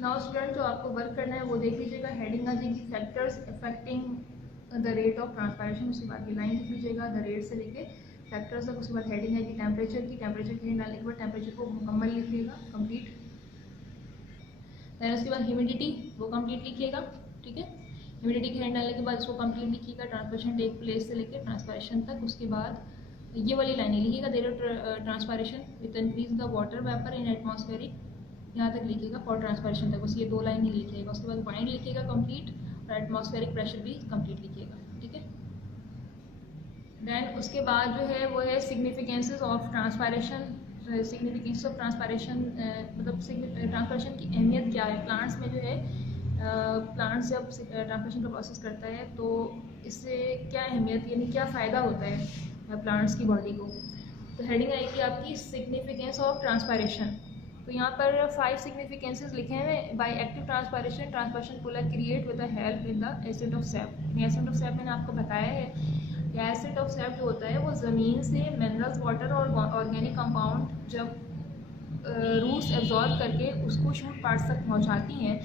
Now student जो आपको work करना है वो देख लीजिएगा, हेडिंग आ जाएगी factors affecting the rate of transpiration, उसके बाद की लाइन लिख लीजिएगा द रेट से लेके फैक्टर्स तक, उसके बाद हेडिंग आएगी टेम्परेचर की, टेम्परेचर की डालने के बाद टेम्परेचर को मुकम्मल लिखिएगा, कंप्लीट। देन उसके बाद ह्यूमिडिटी वो कंप्लीट लिखिएगा, ठीक है। ह्यूमिडिटी की हेड डालने के बाद इसको कंप्लीट लिखिएगा, ट्रांसपायरेशन टेक प्लेस से लेकर ट्रांसपायरेशन तक। उसके बाद ये वाली लाइनें लिखिएगा, there transpiration with increase the water vapour in atmospheric, यहाँ तक लिखिएगा फॉर ट्रांसपायरेशन तक, बस ये 2 लाइन ही लिखिएगा। उसके बाद वाइंड लिखिएगा कंप्लीट, और एटमॉस्फेरिक प्रेशर भी कंप्लीट लिखिएगा, ठीक है। देन उसके बाद जो है वो है significances of transpiration. Significance of transpiration मतलब ट्रांसपायरेशन की अहमियत क्या है प्लांट्स में, जो है प्लांट्स जब ट्रांसपायरेशन का प्रोसेस करता है तो इससे क्या अहमियत यानी क्या फ़ायदा होता है प्लांट्स की बॉडी को। तो हेडिंग आएगी आपकी सिग्निफिकेंस ऑफ ट्रांसपायरेशन। तो यहाँ पर 5 सिग्निफिकेंसेस लिखे हैं। By active transpiration, transpiration puller create with the help in the acid of SAP. Acid of SAP मैंने आपको बताया है, एसिड ऑफ सैप जो होता है वो ज़मीन से मिनरल्स, वाटर और ऑर्गेनिक कंपाउंड जब रूट्स एब्जॉर्ब करके उसको शूट पार्ट्स तक पहुँचाती हैं,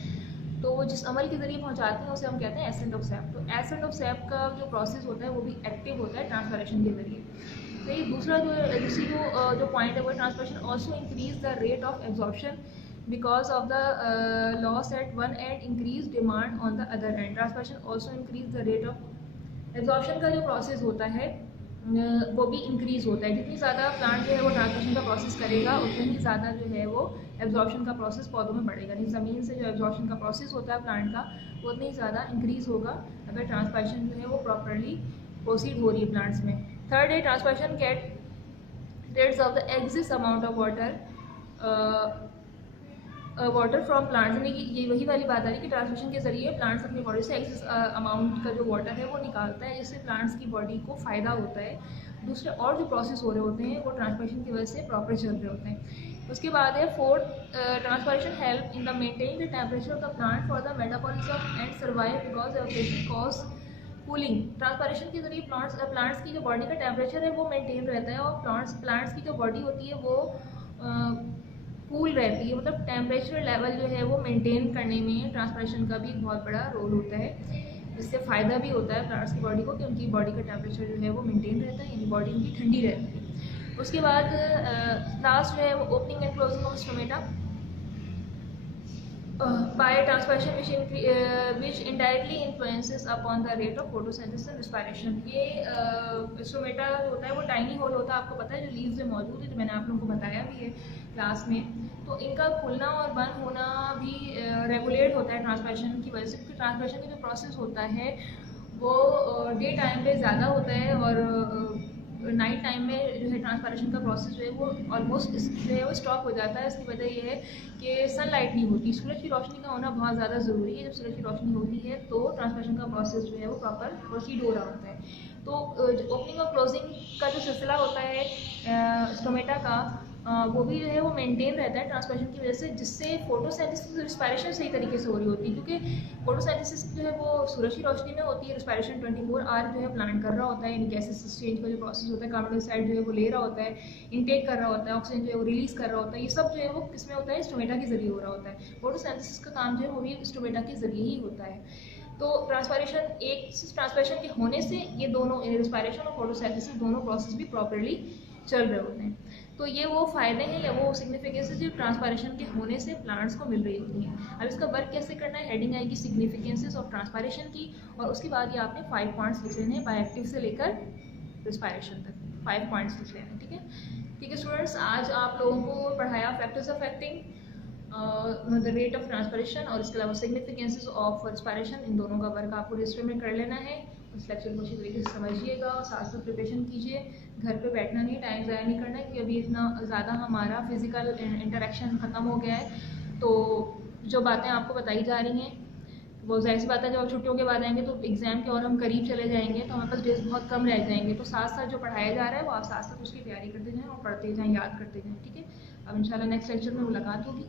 तो वो जिस अमल के ज़रिए पहुँचाती हैं उसे हम कहते हैं एसिड ऑफ सैप। तो एसिड ऑफ सैप का जो प्रोसेस होता है वो भी एक्टिव होता है ट्रांसपायरेशन के ज़रिए। तो ये दूसरा जो पॉइंट है वो transpiration also increase the rate of absorption because of the loss at one end increase demand on the other end. Transpiration also increase the rate of absorption का जो प्रोसेस होता है वो भी इंक्रीज़ होता है। जितनी ज़्यादा प्लांट जो है वो ट्रांसपोर्टेशन का प्रोसेस करेगा उतनी ही ज़्यादा जो है वो एब्जॉर्प्शन का प्रोसेस पौधों में बढ़ेगा। यानी ज़मीन से जो एब्जॉर्प्शन का प्रोसेस होता है प्लांट का वो उतनी ही ज़्यादा इंक्रीज़ होगा अगर ट्रांसपायरेशन जो है वो प्रॉपरली प्रोसीड हो रही है प्लांट्स में। थर्ड है transpiration gate rates of the exist amount of water from plants, यानी कि ये वही वाली बात आ रही है कि ट्रांसमिशन के जरिए प्लांट्स अपनी बॉडी से एक्सेस अमाउंट का जो वाटर है वो निकालता है, जिससे प्लांट्स की बॉडी को फ़ायदा होता है। दूसरे और जो प्रोसेस हो रहे होते हैं वो ट्रांसमिशन की वजह से प्रॉपर चल रहे होते हैं। उसके बाद है fourth, transpiration help in the maintain the temperature of the plant for the metabolism and survive because aberration cause cooling. Transpiration के जरिए प्लांट्स की जो बॉडी का टेम्परेचर है वो मेंटेन रहता है और प्लांट्स की जो बॉडी होती है वो कूल रहती है, मतलब टेम्परेचर लेवल जो है वो मेंटेन करने में ट्रांसपायरेशन का भी एक बहुत बड़ा रोल होता है। इससे फ़ायदा भी होता है प्लांट्स की बॉडी को कि उनकी बॉडी का टेम्परेचर जो है वो मेंटेन रहता है, यानी बॉडी उनकी ठंडी रहती है। उसके बाद लास्ट जो है वो opening and closing of stomata by transpiration which indirectly influences upon the rate of photosynthesis and respiration। ये स्टोमेटा होता है वो टाइनी होल होता है, आपको पता है जो लीव्स में मौजूद है, जो मैंने आप लोगों को बताया भी है क्लास में। तो इनका खुलना और बंद होना भी रेगुलेट होता है ट्रांसपायरेशन की वजह से, क्योंकि ट्रांसपायरेशन का जो प्रोसेस होता है वो डे टाइम पे ज़्यादा होता है और नाइट टाइम में जो है ट्रांसपायरेशन का प्रोसेस जो है वो ऑलमोस्ट जो है वो स्टॉप हो जाता है। इसकी वजह ये है कि सनलाइट नहीं होती, सूरज की रोशनी का होना बहुत ज़्यादा ज़रूरी है। जब सूरज की रोशनी होती है तो ट्रांसपायरेशन का प्रोसेस जो है वो प्रॉपर प्रोसीड हो रहा होता है। तो ओपनिंग और क्लोजिंग का जो सिलसिला होता है स्टोमेटा का वो भी जो है वो मेंटेन रहता है ट्रांसपायरेशन की वजह से, जिससे फोटोसिंथेसिस और रिस्पायरेशन सही तरीके से हो रही होती है, क्योंकि फोटोसिंथेसिस जो है वो सूरज की रोशनी में होती है, रिस्पायरेशन 24 आवर जो है प्लांट कर रहा होता है, यानी गैसेस एक्सचेंज का जो प्रोसेस होता है, कार्बन डाइऑक्साइड जो है वो ले रहा होता है, इनटेक कर रहा होता है, ऑक्सीजन जो है वो रिलीज़ कर रहा होता है। ये सब जो है वो किसमें होता है, स्टोमेटा के जरिए हो रहा होता है। फोटोसिंथेसिस का काम जो है वो भी स्टोमेटा के जरिए ही होता है। तो ट्रांसपायरेशन के होने से ये दोनों रिस्पायरेशन और फोटोसिंथेसिस दोनों प्रोसेस भी प्रॉपरली चल रहे होते हैं। तो ये वो फ़ायदे हैं या वो सिग्निफिकेंसेस जो ट्रांसपायरेशन के होने से प्लांट्स को मिल रही होती हैं। अब इसका वर्क कैसे करना है, हेडिंग आएगी सिग्निफिकेंसेस ऑफ ट्रांसपायरेशन की, और उसके बाद ये आपने 5 पॉइंट्स लिख लेने हैं, बायोएक्टिव से लेकर रिस्पायरेशन तक 5 पॉइंट्स लिख लेने हैं, ठीक है। ठीक है स्टूडेंट्स, आज आप लोगों को पढ़ाया factors affecting the rate of transpiration और इसके अलावा सिग्निफिकेंसेस ऑफ रिस्पायरेशन। इन दोनों का वर्क आपको रजिस्टर में कर लेना है। उस लेक्चर को अच्छी तरीके से समझिएगा और साथ साथ प्रिपरेशन कीजिए। घर पे बैठना नहीं, टाइम ज़ाया नहीं करना है, क्योंकि अभी इतना ज़्यादा हमारा फिजिकल इंटरेक्शन ख़त्म हो गया है। तो जो बातें आपको बताई जा रही हैं वो जाहिर सी बात है, जब आप छुट्टियों के बाद आएंगे तो एग्ज़ाम के और हम करीब चले जाएंगे, तो हमारे पास डेज बहुत कम रह जाएंगे। तो साथ साथ जो पढ़ाया जा रहा है वो आप साथ साथ उसकी तैयारी करते जाएँ और पढ़ते जाएँ, याद करते जाएँ, ठीक है। अब इंशाल्लाह नेक्स्ट लेक्चर में मुलाकात होगी।